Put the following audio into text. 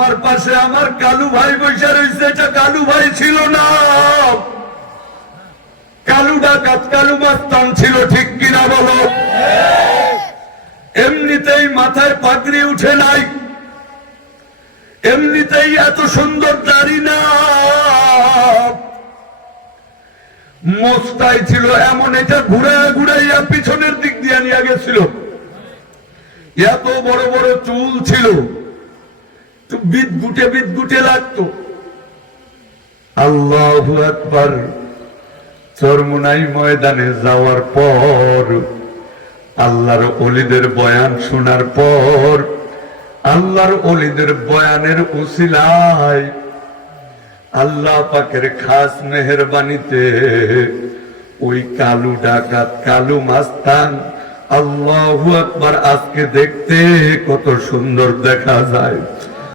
আমার পাশে আমার কালু ভাই বসে রয়েছে, এটা কালু ভাই ছিল না, কালু ডাকাত, কালু মাস্তান ছিল, ঠিক কিনা বলো? এমনিতেই মাথায় পাগড়ি উঠে নাই, এমনিতেই এত সুন্দর দাড়ি না, মোস্তাই ছিল এমন, এটা ঘুরাইয়া পিছনের দিক দিয়ে নিয়ে গেছিল, এত বড় বড় চুল ছিল, বিদগুটে লাগতো। আল্লাহু আকবার। চরমোনাই ময়দানে যাওয়ার পর, আল্লাহর ওলিদের বয়ান শোনার পর, আল্লাহর ওলিদের বয়ানের উসিলায় আল্লাহ পাকের খাস মেহেরবানিতে ওই কালু ডাকাত, কালু মাস্তান, আল্লাহু আকবার, আজকে দেখতে কত সুন্দর দেখা যায়।